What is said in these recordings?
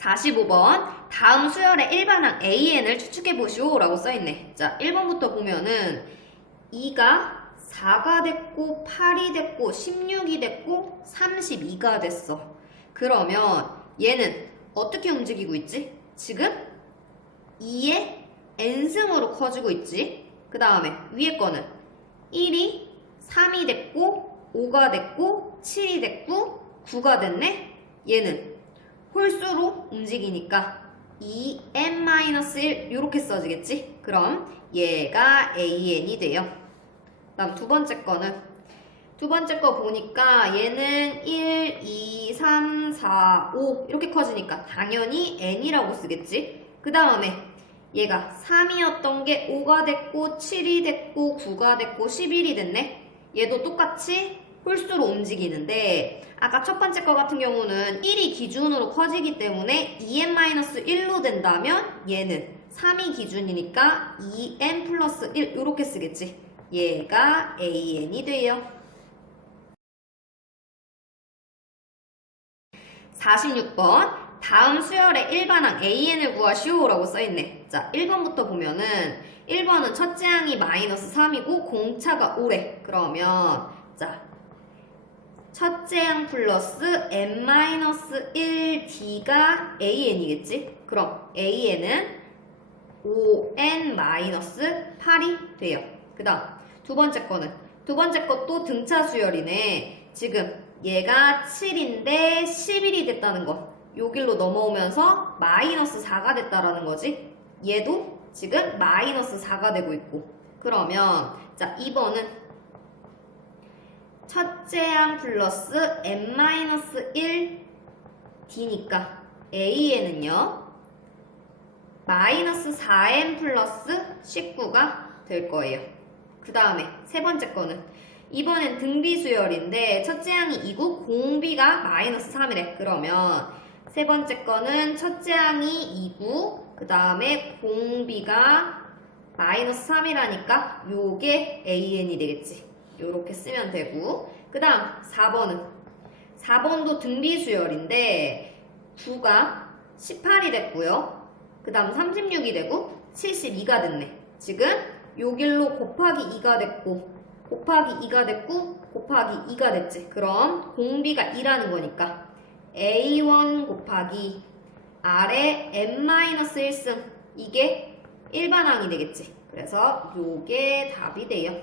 45번 다음 수열의 일반항 AN을 추측해보시오 라고 써있네. 자, 1번부터 보면은 2가 4가 됐고 8이 됐고 16이 됐고 32가 됐어. 그러면 얘는 어떻게 움직이고 있지? 지금 2의 n승으로 커지고 있지. 그 다음에 위에 거는 1이 3이 됐고 5가 됐고 7이 됐고 9가 됐네. 얘는 홀수로 움직이니까 2n-1 이렇게 써지겠지? 그럼 얘가 AN이 돼요. 다음 두 번째 거 보니까 얘는 1, 2, 3, 4, 5 이렇게 커지니까 당연히 n이라고 쓰겠지? 그 다음에 얘가 3이었던 게 5가 됐고 7이 됐고 9가 됐고 11이 됐네? 얘도 똑같이 홀수로 움직이는데 아까 첫 번째 거 같은 경우는 1이 기준으로 커지기 때문에 2n-1로 된다면 얘는 3이 기준이니까 2n 플러스 1 이렇게 쓰겠지. 얘가 AN이 돼요. 46번 다음 수열의 일반항 AN을 구하시오 라고 써있네. 자, 1번부터 보면은 1번은 첫째 항이 마이너스 3이고 공차가 5래. 그러면 자, 첫째 항 플러스 n-1d가 AN이겠지? 그럼 AN은 5n-8이 돼요. 그 다음 두 번째 것도 등차 수열이네. 지금 얘가 7인데 11이 됐다는 거. 요 길로 넘어오면서 마이너스 4가 됐다라는 거지. 얘도 지금 마이너스 4가 되고 있고. 그러면 자 2번은 첫째 항 플러스 n-1d니까 AN은요 마이너스 4n 플러스 19가 될 거예요. 그 다음에 세 번째 거는 이번엔 등비수열인데 첫째 항이 2고 공비가 마이너스 3이래. 그러면 세 번째 거는 첫째 항이 2고 그 다음에 공비가 마이너스 3이라니까 요게 AN이 되겠지. 요렇게 쓰면 되고 그 다음 4번도 등비수열인데 9가 18이 됐고요. 그 다음 36이 되고 72가 됐네. 지금 요 길로 곱하기 2가 됐고 곱하기 2가 됐고 곱하기 2가 됐지. 그럼 공비가 2라는 거니까 A1 곱하기 R의 n-1승 이게 일반항이 되겠지. 그래서 요게 답이 돼요.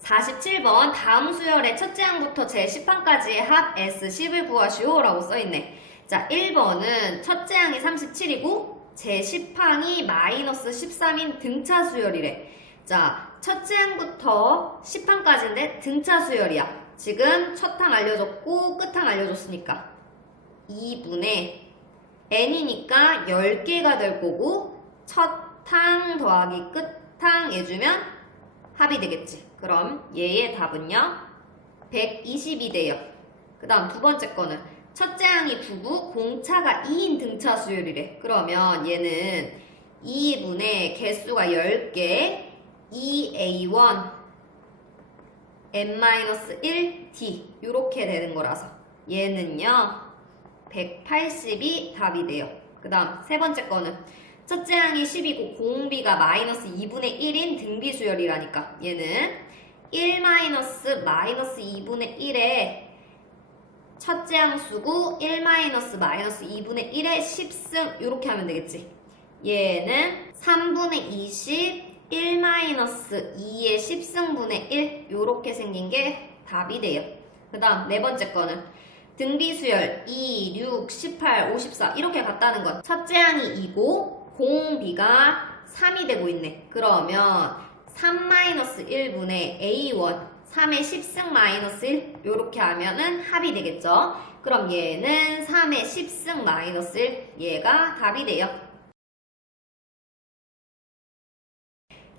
47번 다음 수열의 첫째 항부터 제10항까지의 합 S10을 구하시오 라고 써있네. 자, 1번은 첫째 항이 37이고 제10항이 마이너스 13인 등차 수열이래. 자, 첫째 항부터 10항까지인데 등차 수열이야. 지금 첫 항 알려줬고 끝 항 알려줬으니까 2분의 n이니까 10개가 될 거고 첫 항 더하기 끝 항 해주면 합이 되겠지. 그럼 얘의 답은요 120이 돼요. 그 다음 두 번째 거는 첫째 항이 9고 공차가 2인 등차 수열이래. 그러면 얘는 2분의 개수가 10개 2a1 n-1d 이렇게 되는 거라서 얘는요 180이 답이 돼요. 그 다음 세 번째 거는 첫째 항이 10이고 공비가 마이너스 2분의 1인 등비수열이라니까 얘는 1-2분의 1에 첫째 항수고 1-2분의 1의 10승 이렇게 하면 되겠지. 얘는 3분의 20 1-2의 10승분의 1 이렇게 생긴 게 답이 돼요. 그 다음 네 번째 거는 등비수열 2, 6, 18, 54 이렇게 같다는 건 첫째 항이 2고 공비가 3이 되고 있네. 그러면 3-1분의 A1 3의 10승 마이너스 1 이렇게 하면은 합이 되겠죠. 그럼 얘는 3의 10승 마이너스 1 얘가 답이 돼요.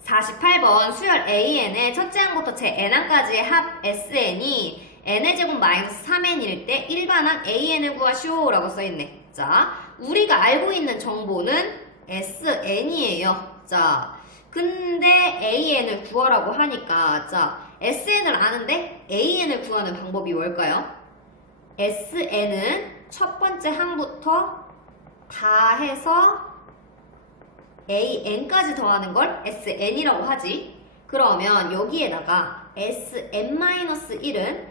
48번 수열 AN의 첫째 항부터 제 n항까지의 합 SN이 n의 제곱 마이너스 3n일 때 일반항 AN을 구하시오 라고 써있네. 자, 우리가 알고 있는 정보는 SN이에요. 자, 근데 AN을 구하라고 하니까 자, SN을 아는데 AN을 구하는 방법이 뭘까요? SN은 첫 번째 항부터 다 해서 AN까지 더하는 걸 SN이라고 하지. 그러면 여기에다가 SN-1은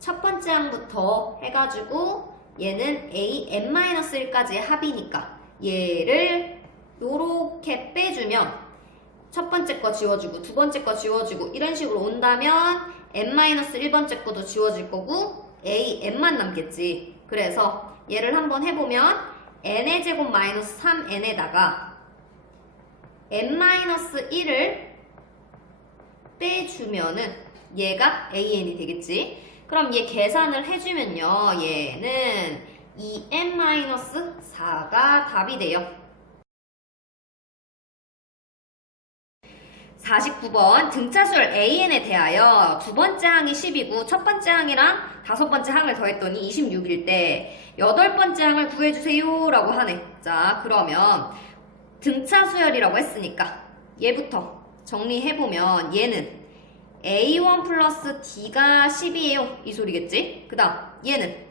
첫 번째 항부터 해가지고 얘는 AN-1까지의 합이니까 얘를 요렇게 빼주면 첫 번째 거 지워주고 두 번째 거 지워주고 이런 식으로 온다면 n-1번째 거도 지워질 거고 AN만 남겠지. 그래서 얘를 한번 해보면 n의 제곱 마이너스 3n에다가 n-1을 빼주면은 얘가 AN이 되겠지. 그럼 얘 계산을 해주면요. 얘는 2n-4가 답이 돼요. 49번 등차수열 AN에 대하여 두 번째 항이 10이고 첫 번째 항이랑 다섯 번째 항을 더했더니 26일 때 여덟 번째 항을 구해주세요 라고 하네. 자, 그러면 등차수열이라고 했으니까 얘부터 정리해보면 얘는 A1 플러스 D가 10이에요 이 소리겠지? 그 다음 얘는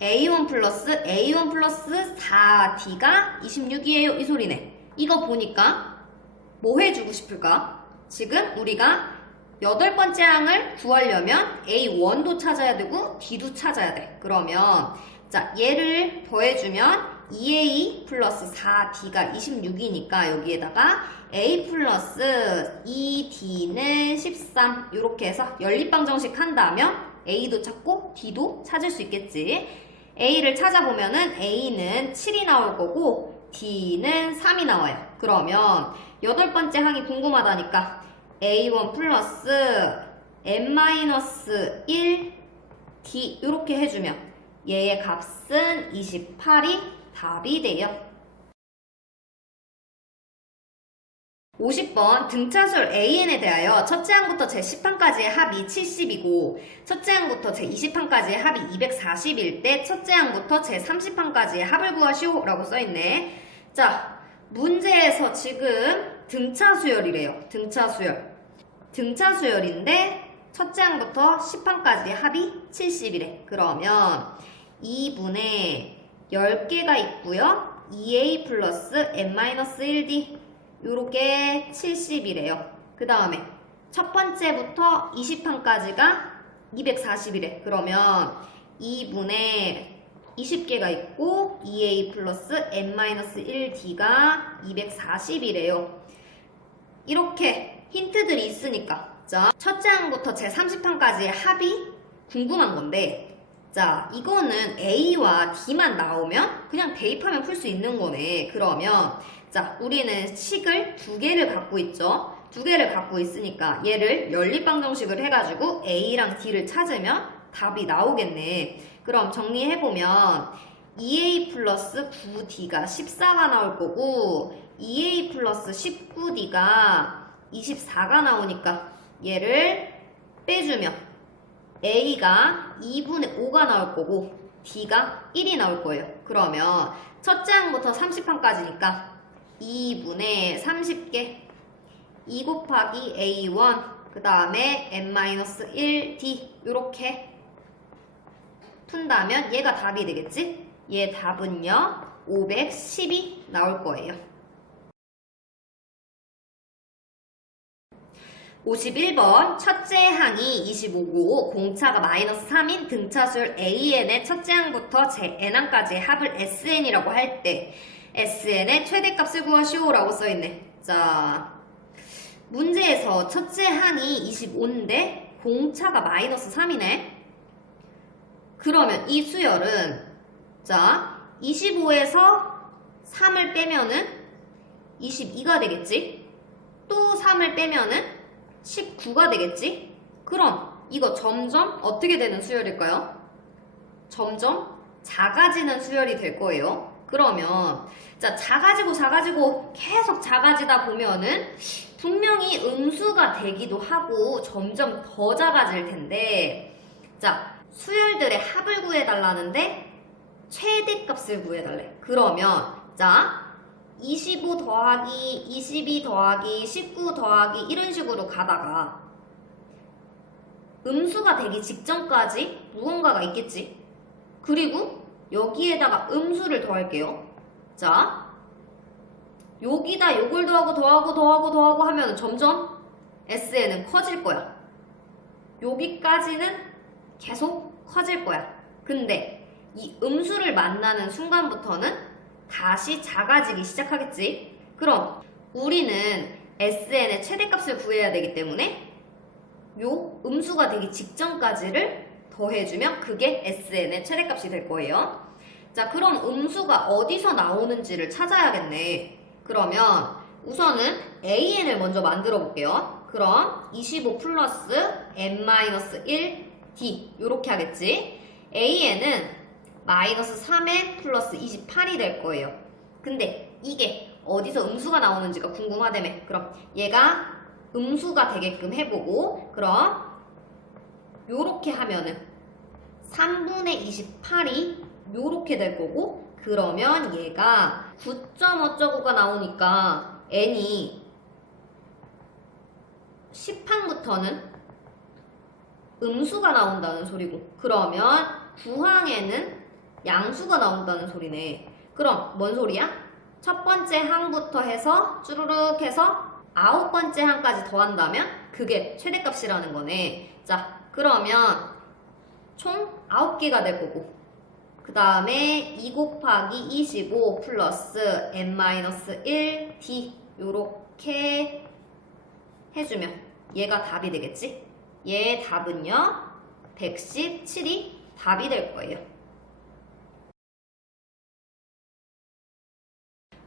A1 플러스 4D가 26이에요 이 소리네. 이거 보니까 뭐 해주고 싶을까? 지금 우리가 여덟 번째 항을 구하려면 A1도 찾아야 되고 D도 찾아야 돼. 그러면 자 얘를 더해주면 2A 플러스 4D가 26이니까 여기에다가 A 플러스 2D는 13 이렇게 해서 연립방정식 한다면 A도 찾고 D도 찾을 수 있겠지. A를 찾아보면은 A는 7이 나올 거고 D는 3이 나와요. 그러면 여덟 번째 항이 궁금하다니까 A1 플러스 n-1 D 이렇게 해주면 얘의 값은 28이 답이 돼요. 50번 등차수열 AN에 대하여 첫째 항부터 제10항까지의 합이 70이고 첫째 항부터 제20항까지의 합이 240일 때 첫째 항부터 제30항까지의 합을 구하시오 라고 써있네. 자, 문제에서 지금 등차수열이래요. 등차수열인데 첫째 항부터 10항까지의 합이 70이래. 그러면 2분의 10개가 있고요. 2a 플러스 n-1d 요렇게 70이래요. 그 다음에 첫 번째부터 20항까지가 240이래. 그러면 2분의 20개가 있고 2a 플러스 n-1d가 240이래요. 이렇게 힌트들이 있으니까 자, 첫째 항부터 제30항까지의 합이 궁금한 건데 자, 이거는 A와 D만 나오면 그냥 대입하면 풀 수 있는 거네. 그러면 자, 우리는 식을 두 개를 갖고 있죠. 두 개를 갖고 있으니까 얘를 연립방정식을 해가지고 A랑 D를 찾으면 답이 나오겠네. 그럼 정리해보면 2A 플러스 9D가 14가 나올 거고 2A 플러스 19D가 24가 나오니까 얘를 빼주면 A가 2분의 5가 나올 거고 D가 1이 나올 거예요. 그러면 첫째 항부터 30항까지니까 2분의 30개 2 곱하기 A1 그 다음에 n-1D 이렇게 푼다면 얘가 답이 되겠지? 얘 답은요 510이 나올 거예요. 51번 첫째 항이 25고 공차가 마이너스 3인 등차수열 AN의 첫째 항부터 제 n항까지의 합을 SN이라고 할 때 SN의 최대값을 구하시오 라고 써있네. 자, 문제에서 첫째 항이 25인데 공차가 마이너스 3이네. 그러면 이 수열은 자 25에서 3을 빼면은 22가 되겠지. 또 3을 빼면은 19가 되겠지? 그럼 이거 점점 어떻게 되는 수열일까요? 점점 작아지는 수열이 될 거예요. 그러면 자 작아지고 계속 작아지다 보면은 분명히 음수가 되기도 하고 점점 더 작아질 텐데 자 수열들의 합을 구해달라는데 최대값을 구해달래. 그러면 자 25 더하기 22 더하기 19 더하기 이런 식으로 가다가 음수가 되기 직전까지 무언가가 있겠지. 그리고 여기에다가 음수를 더할게요. 자, 여기다 요걸 더하고 하면 점점 SN은 커질 거야. 여기까지는 계속 커질 거야. 근데 이 음수를 만나는 순간부터는 다시 작아지기 시작하겠지. 그럼 우리는 SN의 최대값을 구해야 되기 때문에 요 음수가 되기 직전까지를 더해주면 그게 SN의 최대값이 될 거예요. 자, 그럼 음수가 어디서 나오는지를 찾아야겠네. 그러면 우선은 AN을 먼저 만들어 볼게요. 그럼 25 플러스 N-1 D 요렇게 하겠지. AN은 마이너스 3N 플러스 28이 될 거예요. 근데 이게 어디서 음수가 나오는지가 궁금하다며. 그럼 얘가 음수가 되게끔 해보고, 그럼 요렇게 하면은 3분의 28이 요렇게 될 거고, 그러면 얘가 9.어쩌고가 나오니까 n이 10항부터는 음수가 나온다는 소리고, 그러면 9항에는 양수가 나온다는 소리네. 그럼 뭔 소리야? 첫 번째 항부터 해서 쭈루룩 해서 9번째 항까지 더한다면 그게 최대값이라는 거네. 자, 그러면 총 9개가 될 거고, 그 다음에 2 곱하기 25 플러스 n-1 d 요렇게 해주면 얘가 답이 되겠지? 얘의 답은요 117이 답이 될 거예요.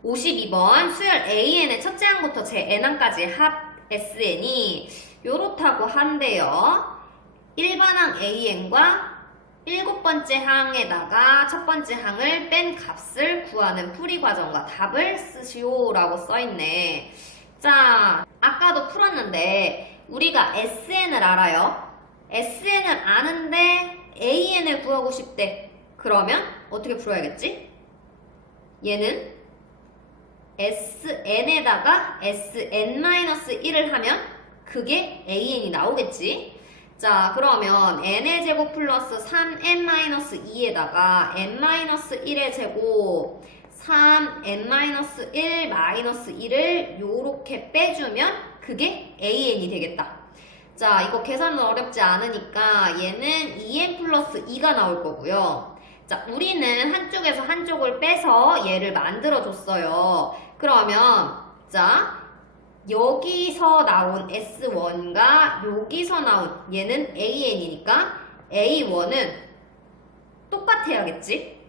52번 수열 AN의 첫째 항부터 제 n항까지의 합 SN이 요렇다고 한대요. 일반항 AN과 7번째 항에다가 첫 번째 항을 뺀 값을 구하는 풀이 과정과 답을 쓰시오 라고 써있네. 자, 아까도 풀었는데 우리가 SN을 알아요. SN을 아는데 AN을 구하고 싶대. 그러면 어떻게 풀어야겠지? 얘는 SN에다가 SN-1을 하면 그게 AN이 나오겠지. 자, 그러면 n의 제곱 플러스 3n-2에다가 n-1의 제곱 3n-1 마이너스 1을 요렇게 빼주면 그게 AN이 되겠다. 자, 이거 계산은 어렵지 않으니까 얘는 2n 플러스 2가 나올 거고요. 자, 우리는 한쪽에서 한쪽을 빼서 얘를 만들어줬어요. 그러면 자, 여기서 나온 S1과 여기서 나온 얘는 AN이니까 A1은 똑같아야겠지?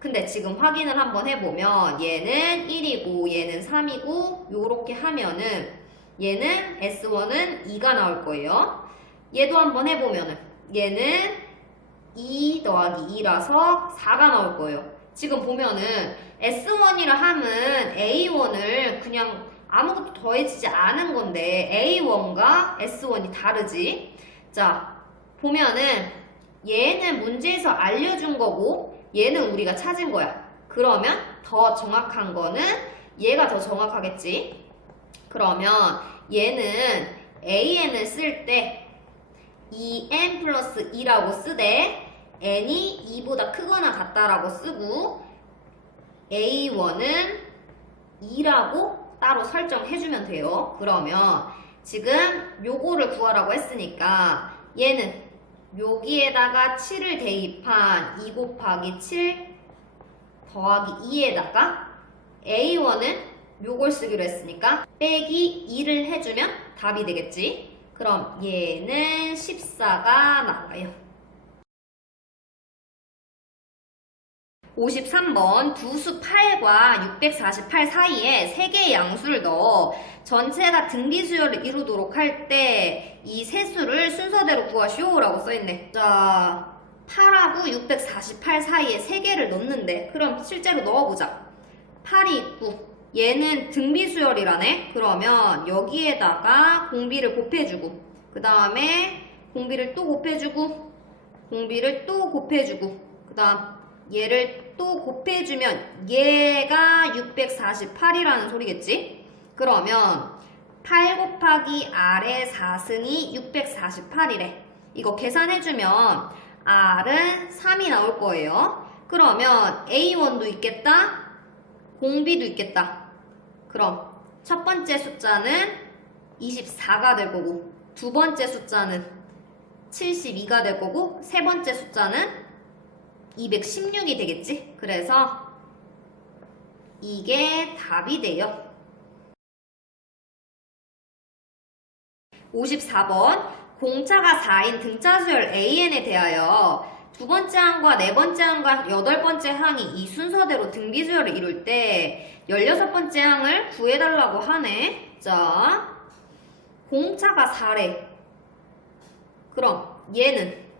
근데 지금 확인을 한번 해보면 얘는 1이고 얘는 3이고 요렇게 하면은 얘는 S1은 2가 나올 거예요. 얘도 한번 해보면은 얘는 2 더하기 2라서 4가 나올 거예요. 지금 보면은 S1이라 함은 A1을 그냥 아무것도 더해지지 않은 건데 A1과 S1이 다르지. 자, 보면은 얘는 문제에서 알려준 거고 얘는 우리가 찾은 거야. 그러면 더 정확한 거는 얘가 더 정확하겠지. 그러면 얘는 AN을 쓸 때 2n 플러스 2라고 쓰되 n이 2보다 크거나 같다라고 쓰고 A1은 2라고 따로 설정해주면 돼요. 그러면 지금 요거를 구하라고 했으니까 얘는 여기에다가 7을 대입한 2 곱하기 7 더하기 2에다가 A1은 요걸 쓰기로 했으니까 빼기 2를 해주면 답이 되겠지. 그럼 얘는 14가 나와요. 53번 두수 8과 648 사이에 3개의 양수를 넣어 전체가 등비수열을 이루도록 할 때 이 세 수를 순서대로 구하시오 라고 써있네. 자, 8하고 648 사이에 3개를 넣는데 그럼 실제로 넣어보자. 8이 있고 얘는 등비수열이라네. 그러면 여기에다가 공비를 곱해주고 그 다음에 공비를 또 곱해주고 공비를 또 곱해주고 그 다음 얘를 또 곱해주면 얘가 648이라는 소리겠지? 그러면 8 곱하기 R의 4승이 648이래. 이거 계산해주면 R은 3이 나올 거예요. 그러면 A1도 있겠다. 공비도 있겠다. 그럼 첫 번째 숫자는 24가 될 거고, 두 번째 숫자는 72가 될 거고, 세 번째 숫자는 216이 되겠지? 그래서 이게 답이 돼요. 54번 공차가 4인 등차 수열 AN에 대하여 두 번째 항과 네 번째 항과 여덟 번째 항이 이 순서대로 등비 수열을 이룰 때 16번째 항을 구해달라고 하네. 자, 공차가 4래. 그럼 얘는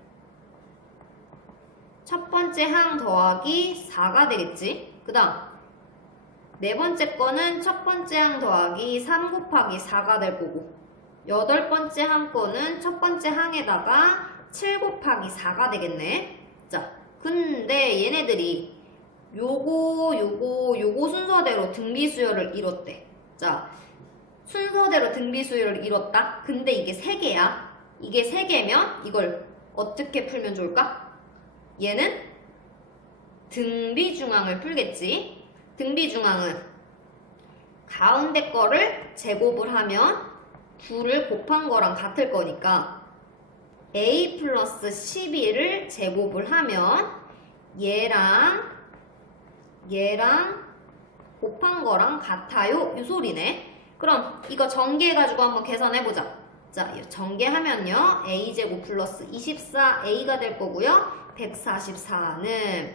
첫 번째 항 더하기 4가 되겠지? 그 다음 네 번째 거는 첫 번째 항 더하기 3 곱하기 4가 될 거고, 여덟 번째 항 거는 첫 번째 항에다가 7 곱하기 4가 되겠네. 자, 근데 얘네들이 요거 순서대로 등비 수열을 이뤘대. 자, 순서대로 등비 수열을 이뤘다? 근데 이게 3개야. 이게 3개면 이걸 어떻게 풀면 좋을까? 얘는 등비 중항을 풀겠지. 등비 중항은 가운데 거를 제곱을 하면 9를 곱한 거랑 같을 거니까 a 플러스 12를 제곱을 하면 얘랑 곱한 거랑 같아요. 이 소리네. 그럼 이거 전개해가지고 한번 계산해보자. 자, 전개하면요. a제곱 플러스 24a가 될 거고요. 144는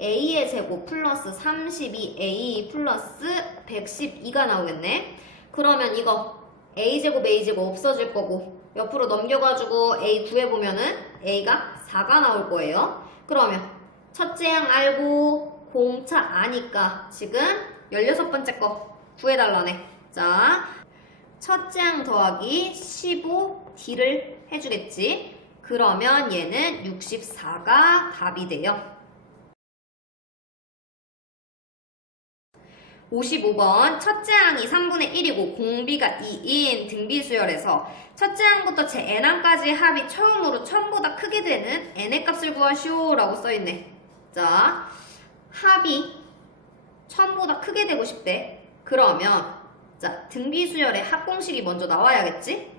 a의 제곱 플러스 32a 플러스 112가 나오겠네. 그러면 이거 a제곱 없어질 거고 옆으로 넘겨가지고 a 구해보면은 a가 4가 나올 거예요. 그러면 첫째 항 알고 공차 아니까 지금 16번째 거 구해달라네. 자, 첫째 항 더하기 15d를 해주겠지. 그러면 얘는 64가 답이 돼요. 55번 첫째 항이 3분의 1이고 공비가 2인 등비 수열에서 첫째 항부터 제 n항까지 합이 처음으로 처음보다 크게 되는 n의 값을 구하시오 라고 써있네. 자, 합이 처음보다 크게 되고 싶대. 그러면 자, 등비 수열의 합 공식이 먼저 나와야겠지?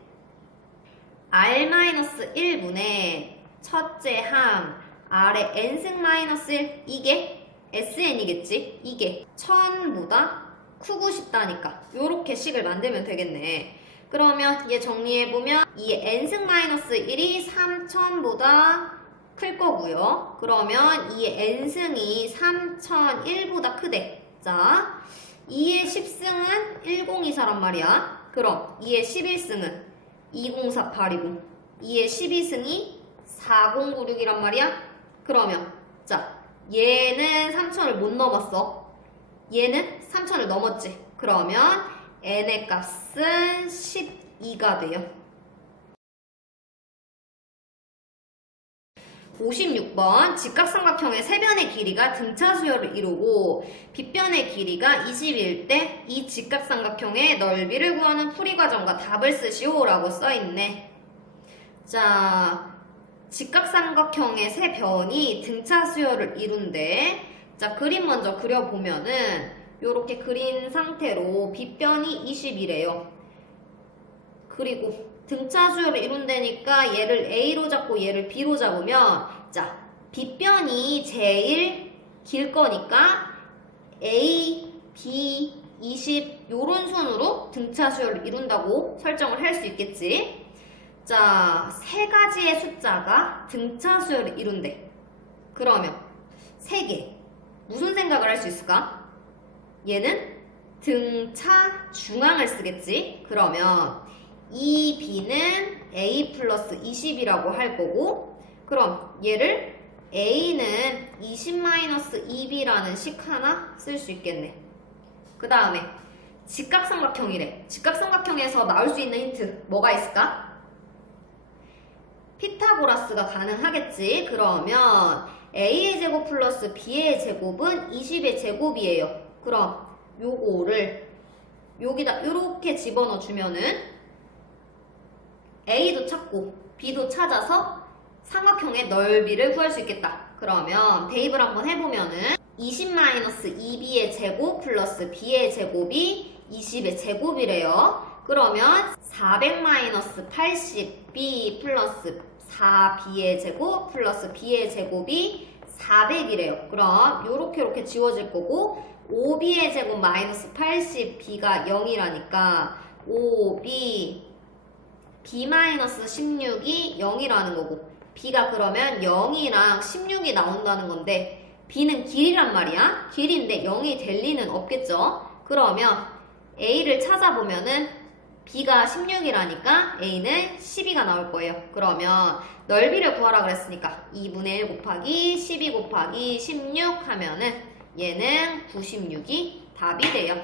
R-1분의 첫째 항 R의 n승 마이너스 1 이게 SN이겠지? 이게 1000보다 크고 싶다니까 요렇게 식을 만들면 되겠네. 그러면 얘 정리해보면 이 n승 마이너스 1이 3000보다 클 거고요. 그러면 이 n승이 3001보다 크대. 자, 2의 10승은 1024란 말이야. 그럼 2의 11승은 2048이고 2의 12승이 4096이란 말이야. 그러면 자, 얘는 3000을 못 넘었어. 얘는 3000을 넘었지. 그러면 n의 값은 12가 돼요. 56번 직각삼각형의 세변의 길이가 등차 수열을 이루고 빗변의 길이가 20일 때 이 직각삼각형의 넓이를 구하는 풀이 과정과 답을 쓰시오 라고 써있네. 자, 직각삼각형의 세 변이 등차 수열을 이룬대. 자, 그림 먼저 그려보면은 요렇게 그린 상태로 빗변이 20이래요. 그리고 등차 수열을 이룬다니까 얘를 A로 잡고 얘를 B로 잡으면 자, 빗변이 제일 길 거니까 A, B, 20 요런 순으로 등차 수열을 이룬다고 설정을 할 수 있겠지. 자, 세 가지의 숫자가 등차 수열을 이룬대. 그러면 세 개. 무슨 생각을 할 수 있을까? 얘는 등차 중앙을 쓰겠지. 그러면 이 B는 A 플러스 20이라고 할 거고, 그럼 얘를 A는 20-2B라는 식 하나 쓸 수 있겠네. 그 다음에 직각삼각형이래. 직각삼각형에서 나올 수 있는 힌트 뭐가 있을까? 피타고라스가 가능하겠지. 그러면 A의 제곱 플러스 B의 제곱은 20의 제곱이에요. 그럼 요거를 여기다 이렇게 집어넣어 주면은 A도 찾고 B도 찾아서 삼각형의 넓이를 구할 수 있겠다. 그러면 대입을 한번 해보면은 20-2b의 제곱 플러스 b의 제곱이 20의 제곱이래요. 그러면 400-80b 플러스 4b의 제곱 플러스 b의 제곱이 400이래요. 그럼 요렇게 지워질 거고 5b의 제곱 마이너스 80b가 0이라니까 5b b-16이 0이라는 거고 b가 그러면 0이랑 16이 나온다는 건데 b는 길이란 말이야. 길인데 0이 될 리는 없겠죠. 그러면 a를 찾아보면은 b가 16이라니까 a는 12가 나올 거예요. 그러면 넓이를 구하라 그랬으니까 2분의 1 곱하기 12 곱하기 16 하면은 얘는 96이 답이 돼요.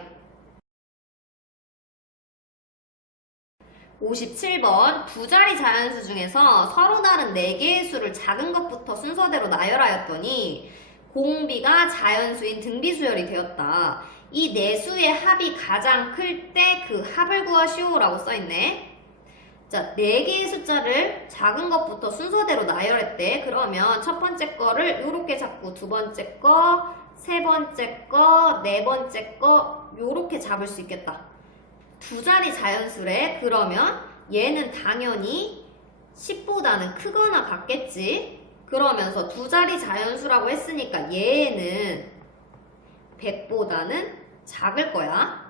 57번 두 자리 자연수 중에서 서로 다른 4개의 수를 작은 것부터 순서대로 나열하였더니 공비가 자연수인 등비수열이 되었다. 이 네 수의 합이 가장 클 때 그 합을 구하시오라고 써있네. 자, 4개의 숫자를 작은 것부터 순서대로 나열했대. 그러면 첫 번째 거를 요렇게 잡고 두 번째 거, 세 번째 거, 네 번째 거 요렇게 잡을 수 있겠다. 두 자리 자연수래. 그러면 얘는 당연히 10보다는 크거나 같겠지. 그러면서 두 자리 자연수라고 했으니까 얘는 100보다는 작을 거야.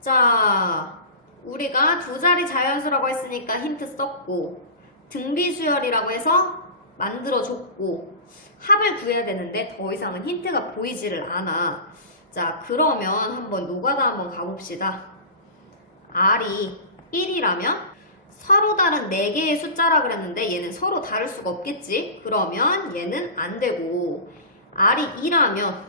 자, 우리가 두 자리 자연수라고 했으니까 힌트 썼고 등비수열이라고 해서 만들어줬고 합을 구해야 되는데 더 이상은 힌트가 보이지를 않아. 자, 그러면 한번 노가다 한번 가봅시다. R이 1이라면 서로 다른 4개의 숫자라 그랬는데 얘는 서로 다를 수가 없겠지? 그러면 얘는 안 되고 R이 2라면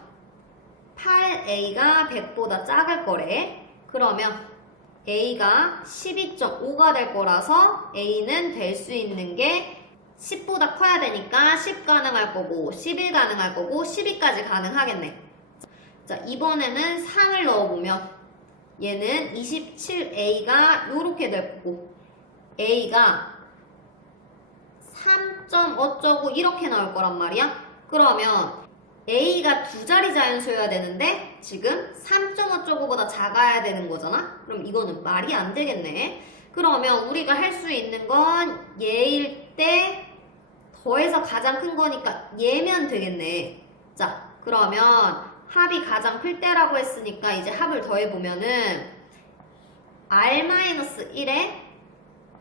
8A가 100보다 작을 거래. 그러면 A가 12.5가 될 거라서 A는 될 수 있는 게 10보다 커야 되니까 10 가능할 거고 11 가능할 거고 12까지 가능하겠네. 자, 이번에는 3을 넣어보면 얘는 27A가 요렇게 될 거고 A가 3. 어쩌고 이렇게 나올 거란 말이야. 그러면 A가 두 자리 자연수여야 되는데 지금 3. 어쩌고보다 작아야 되는 거잖아. 그럼 이거는 말이 안 되겠네. 그러면 우리가 할 수 있는 건 얘일 때 더해서 가장 큰 거니까 얘면 되겠네. 자, 그러면 합이 가장 클 때라고 했으니까 이제 합을 더해보면은 R-1에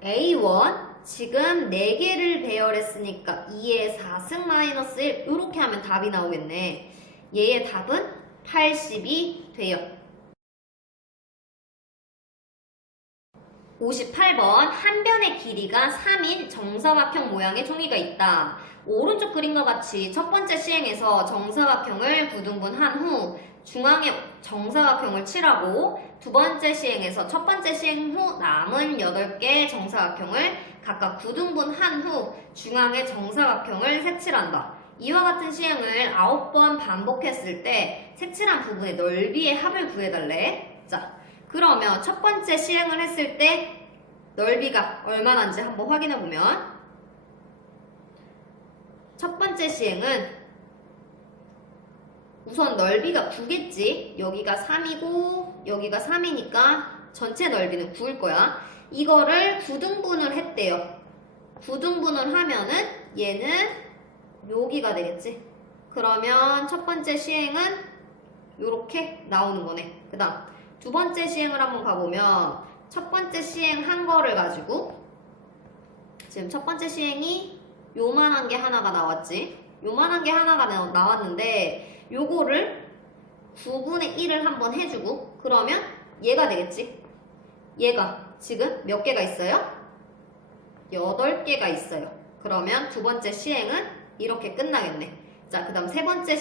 A1 지금 4개를 배열했으니까 2의 4승 마이너스 1 이렇게 하면 답이 나오겠네. 얘의 답은 80이 돼요. 58번 한 변의 길이가 3인 정사각형 모양의 종이가 있다. 오른쪽 그림과 같이 첫 번째 시행에서 정사각형을 구등분한 후 중앙에 정사각형을 칠하고 두 번째 시행에서 첫 번째 시행 후 남은 8개의 정사각형을 각각 구등분한 후 중앙에 정사각형을 색칠한다. 이와 같은 시행을 9번 반복했을 때 색칠한 부분의 넓이의 합을 구해달래. 자, 그러면 첫 번째 시행을 했을 때 넓이가 얼마나인지 한번 확인해보면 첫 번째 시행은 우선 넓이가 9겠지. 여기가 3이고 여기가 3이니까 전체 넓이는 9일 거야. 이거를 구등분을 했대요. 구등분을 하면은 얘는 여기가 되겠지. 그러면 첫 번째 시행은 요렇게 나오는 거네. 그 다음 두 번째 시행을 한번 가보면 첫 번째 시행 한 거를 가지고 지금 첫 번째 시행이 요만한 게 하나가 나왔지. 요만한 게 하나가 나왔는데 요거를 9분의 1을 한번 해주고 그러면 얘가 되겠지. 얘가 지금 몇 개가 있어요? 8개가 있어요. 그러면 두 번째 시행은 이렇게 끝나겠네. 자, 그 다음 세 번째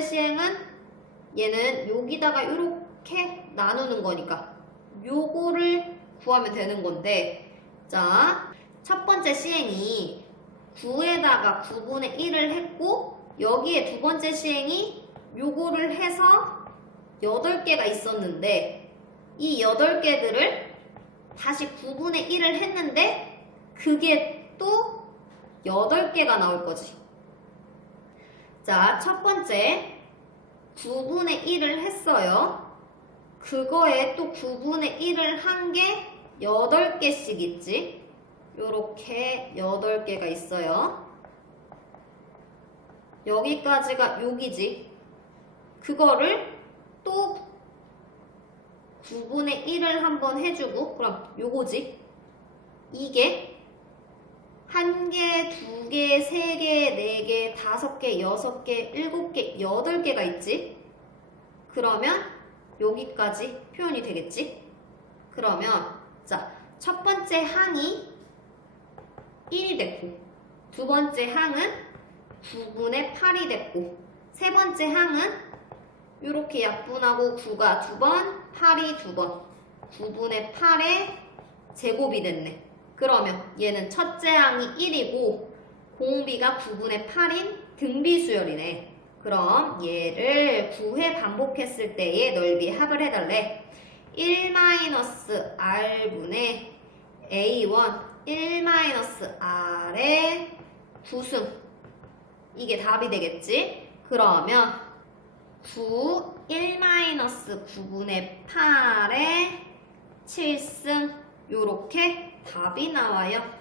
시행은 얘는 여기다가 이렇게 나누는 거니까 요거를 구하면 되는 건데 자, 첫 번째 시행이 9에다가 9분의 1을 했고 여기에 두 번째 시행이 요거를 해서 8개가 있었는데 이 8개들을 다시 9분의 1을 했는데 그게 또 8개가 나올 거지. 자, 첫 번째 9분의 1을 했어요. 그거에 또 9분의 1을 한 게 8개씩 있지. 요렇게 8개가 있어요. 여기까지가 여기지. 그거를 또 9분의 1을 한번 해주고, 그럼 요거지. 이게 1개, 2개, 3개, 4개, 5개, 6개, 7개, 8개가 있지. 그러면 여기까지 표현이 되겠지. 그러면 자, 첫 번째 항이 1이 됐고, 두 번째 항은 9분의 8이 됐고, 세 번째 항은 이렇게 약분하고 9가 2번, 8이 2번, 9분의 8의 제곱이 됐네. 그러면 얘는 첫째 항이 1이고 공비가 9분의 8인 등비수열이네. 그럼 얘를 9회 반복했을 때의 넓이 합을 해달래. 1-r분의 a1 1-r의 9승. 이게 답이 되겠지? 그러면 9 1-9분의 8의 7승 요렇게 답이 나와요.